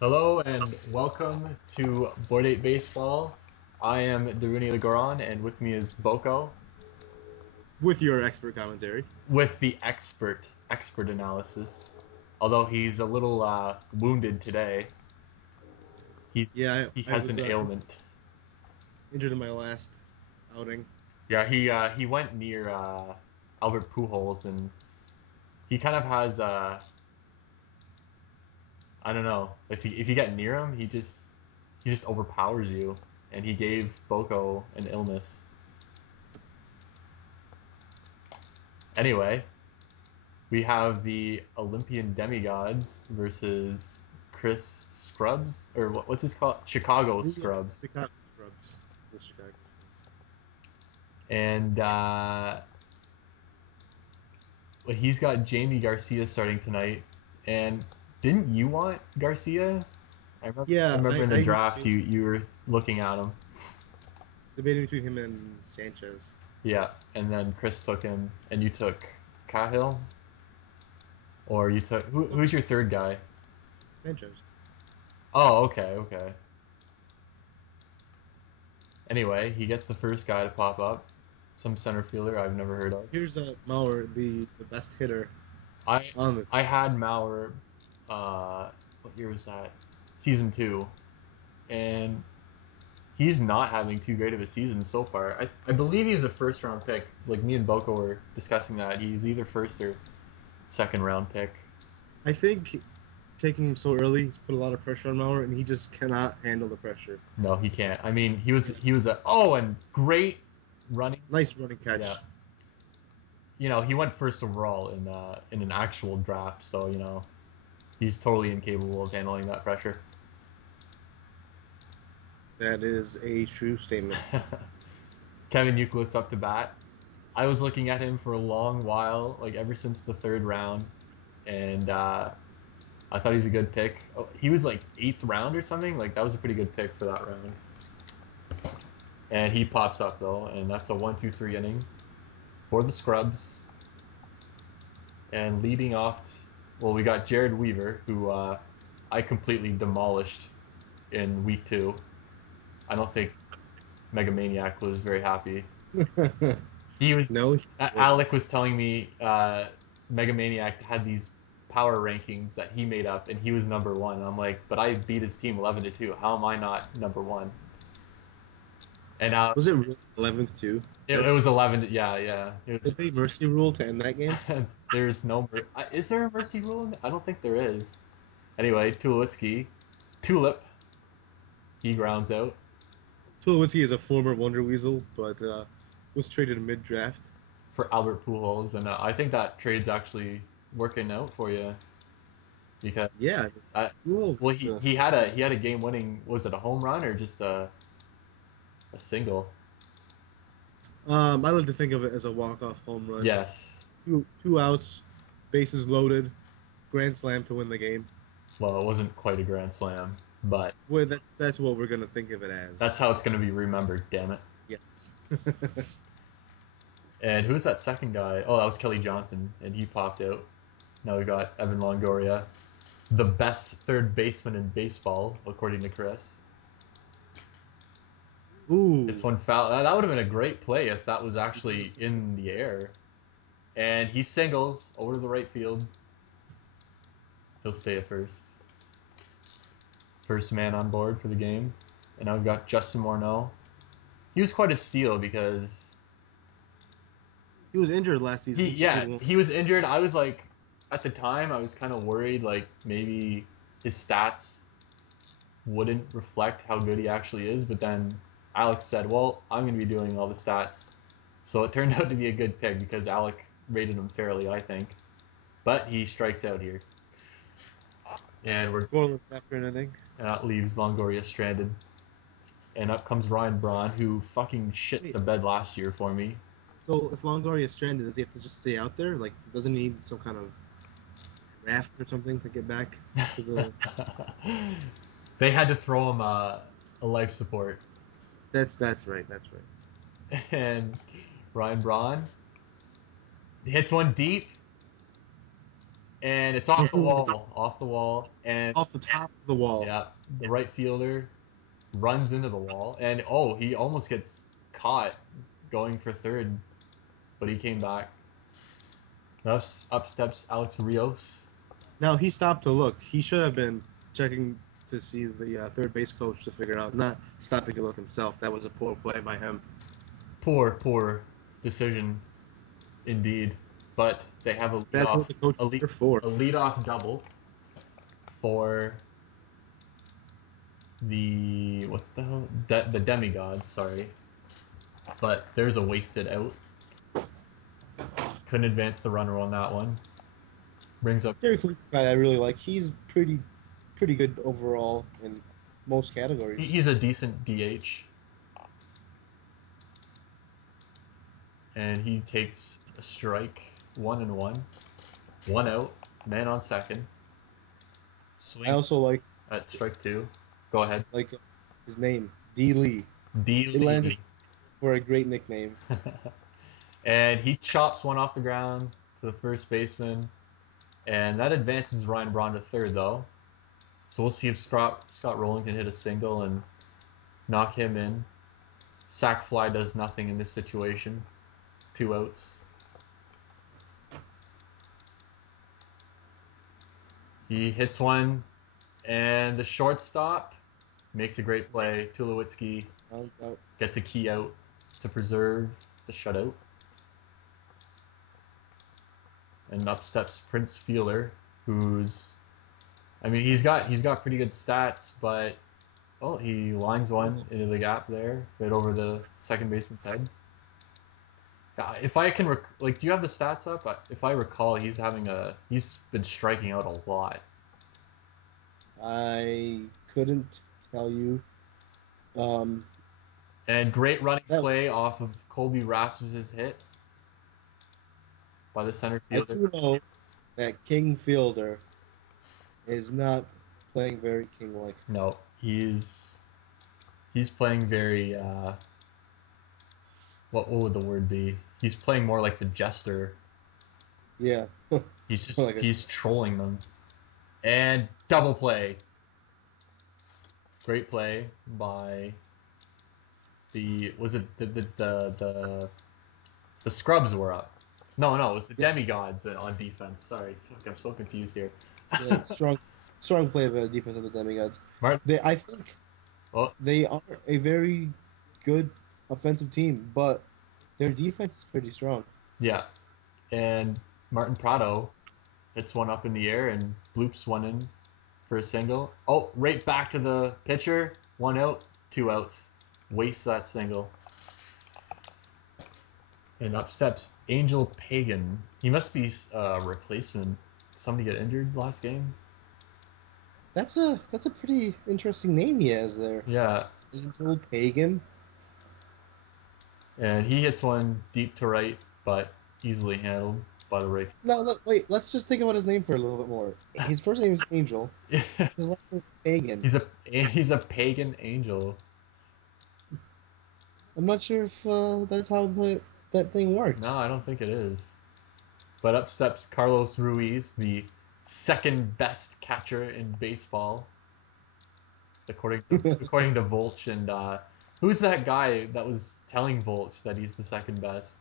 Hello and welcome to Board 8 Baseball. I am Darunia and with me is Boko With your expert commentary. with the expert analysis. Although he's a little wounded today. Yeah, He I has was an ailment. injured in my last outing. Yeah, he went near Albert Pujols and he kind of has I don't know, if you get near him, he just overpowers you and he gave Boko an illness. Anyway, we have the Olympian demigods versus Chris Scrubs, or what's his called? Chicago Scrubs. Chicago Scrubs. The Chicago. And he's got Jamie Garcia starting tonight. And didn't you want Garcia? I Yeah, remember in the I draft you were looking at him. debating between him and Sanchez. Yeah, and then Chris took him, and you took Cahill, or you took who's your third guy? Sanchez. Oh, okay. Anyway, he gets the first guy to pop up, some center fielder I've never heard of. Here's Mauer, the best hitter I on this. I had Maurer, what year was that? Season 2, and he's not having too great of a season so far. I believe he's a first round pick. Like me and Boko were discussing that he's either first or second round pick. I think taking him so early, he's put a lot of pressure on Mauer, and he just cannot handle the pressure. No, he can't. I mean, he was and great running. Nice running catch. Yeah. He went first overall in an actual draft, so he's totally incapable of handling that pressure. That is a true statement. Kevin Youkilis up to bat. I was looking at him for a long while, like ever since the third round, and I thought he's a good pick. Oh, he was like 8th round or something. Like that was a pretty good pick for that round. And he pops up though, and that's a 1-2-3 inning for the Scrubs. And leading off, well, we got Jared Weaver, who I completely demolished in week 2. I don't think Mega Maniac was very happy. He was. No. Alec was telling me Mega Maniac had these power rankings that he made up, and he was number 1. And I'm like, but I beat his team 11-2. How am I not number 1? And Was it 11th too? It was 11. Yeah. Did they mercy rule to end that game? There's no. Is there a mercy rule? I don't think there is. Anyway, Tulip. He grounds out. Tulowitzki is a former Wonder Weasel, but was traded mid-draft. For Albert Pujols, and I think that trade's actually working out for you. Because well, he had a game-winning. Was it a home run or just a single? I like to think of it as a walk-off home run. Yes. Two outs, bases loaded, grand slam to win the game. Well, it wasn't quite a grand slam, but Well, that's what we're gonna think of it as. that's how it's going to be remembered. Damn it. Yes. And who's that second guy? Oh, that was Kelly Johnson, and he popped out. Now we got Evan Longoria, the best third baseman in baseball, according to Chris. Ooh. It's one foul. That would have been a great play if that was actually in the air. And he singles over to the right field. He'll stay at first. First man on board for the game. And now we've got Justin Morneau. He was quite a steal because He was injured last season. he was injured. I was like, at the time, I was kind of worried like maybe his stats wouldn't reflect how good he actually is. But then Alex said, well, I'm going to be doing all the stats. So it turned out to be a good pick because Alec rated him fairly, I think. But he strikes out here. And we're Scoreless after an inning. and that leaves Longoria stranded. And up comes Ryan Braun, who fucking shit the bed last year for me. So if Longoria is stranded, does he have to just stay out there? Like, doesn't he need some kind of raft or something to get back to the? They had to throw him a life support. That's right. And Ryan Braun hits one deep. and it's off the wall, off the wall, and Off the top of the wall. yeah, the right fielder runs into the wall, and oh, he almost gets caught going for third, but he came back. Up steps Alex Rios. Now he stopped to look. He should have been checking to see the third base coach to figure out, not stopping to look himself. That was a poor play by him. Poor decision, indeed. But they have a That's what the coach is for. leadoff double for the what's the hell? The demigods. Sorry, but there's a wasted out. Couldn't advance the runner on that one. Brings up Derek Fleet's a guy I really like. He's pretty good overall in most categories. he's a decent DH. And he takes a strike, 1-1. 1 out, man on second. Swing I also like at strike 2. Go ahead. his name, D. Lee. D. It landed for a great nickname. And he chops one off the ground to the first baseman. And that advances Ryan Braun to third, though. So we'll see if Scott Rowland can hit a single and knock him in. Sack fly does nothing in this situation. 2 outs. He hits one, and the shortstop makes a great play. Tulowitzki gets a key out to preserve the shutout. And up steps Prince Fielder, who's, I mean, he's got pretty good stats, but oh, he lines one into the gap there, right over the second baseman's head. If I can, do you have the stats up? If I recall, he's been striking out a lot. I couldn't tell you. And great running play off of Colby Rasmus's hit by the center fielder. I do know that King Fielder is not playing very king-like. No, he's playing very. What would the word be? He's playing more like the jester. Yeah. He's just he's trolling them. And double play. Great play by the Scrubs were up. No, it was the Demigods on defense. Sorry, I'm so confused here. Yeah, strong play of the defense of the Demigods. Martin? I think they are a very good offensive team, but their defense is pretty strong. Yeah, and Martin Prado hits one up in the air and bloops one in for a single. Oh, right back to the pitcher. 1 out, 2 outs. Wastes that single. And up steps Angel Pagan. He must be a replacement. Somebody get injured last game? That's a pretty interesting name he has there. Yeah. Angel Pagan. And he hits one deep to right, but easily handled by the right. No, wait. Let's just think about his name for a little bit more. His first name is Angel. His last name is Pagan. He's a pagan angel. I'm not sure if that's how that thing works. No, I don't think it is. But up steps Carlos Ruiz, the second best catcher in baseball, according to Volch. And who's that guy that was telling Volch that he's the second best?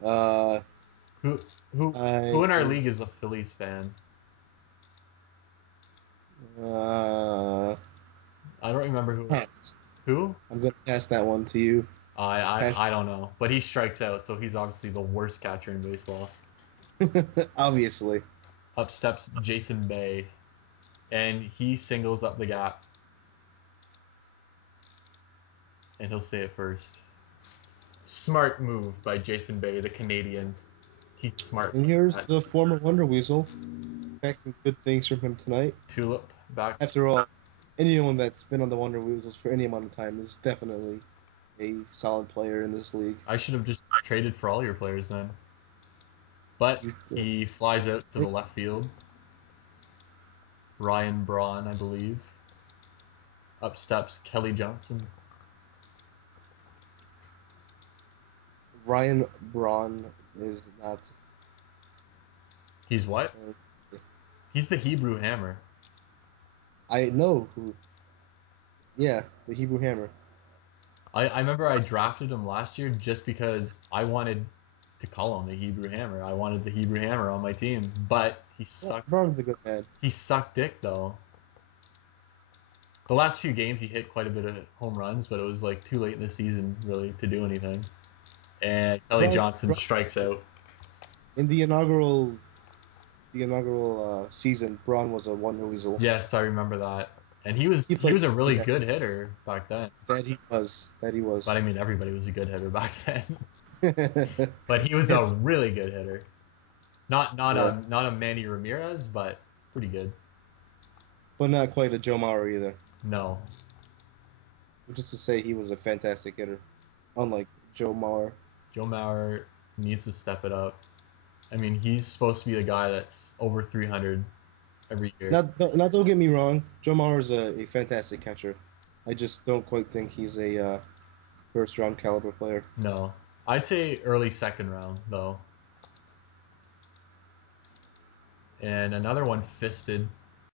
Who in our league is a Phillies fan? I don't remember who. Who? I'm gonna pass that one to you. I don't know, but he strikes out, so he's obviously the worst catcher in baseball. Obviously. Up steps Jason Bay, and he singles up the gap, and he'll stay at first. Smart move by Jason Bay, the Canadian. He's smart. And here's the former Wonder Weasel. Expecting good things from him tonight. Tulip back. After all, anyone that's been on the Wonder Weasels for any amount of time is definitely a solid player in this league. I should have just traded for all your players then. But he flies out to the left field. Ryan Braun, I believe. Up steps Kelly Johnson. Ryan Braun is not. He's what? He's the Hebrew Hammer. I know who. Yeah, the Hebrew Hammer. I remember I drafted him last year just because I wanted to call him the Hebrew Hammer. I wanted the Hebrew Hammer on my team, but he Yeah, sucked. Braun's a good man. He sucked dick though. The last few games he hit quite a bit of home runs, but it was like too late in the season really to do anything. And Kelly Johnson strikes out. In the inaugural season, Braun was a one weasel. Yes, I remember that. And he was a really good hitter back then. That he was. But I mean, everybody was a good hitter back then. But he was a really good hitter. Not a Manny Ramirez, but pretty good. But not quite a Joe Mauer either. No. Just to say, he was a fantastic hitter, unlike Joe Mauer. Joe Mauer needs to step it up. I mean, he's supposed to be the guy that's over 300 every year. Don't get me wrong. Joe Mauer is a fantastic catcher. I just don't quite think he's a first round caliber player. No. I'd say early second round, though. And another one fisted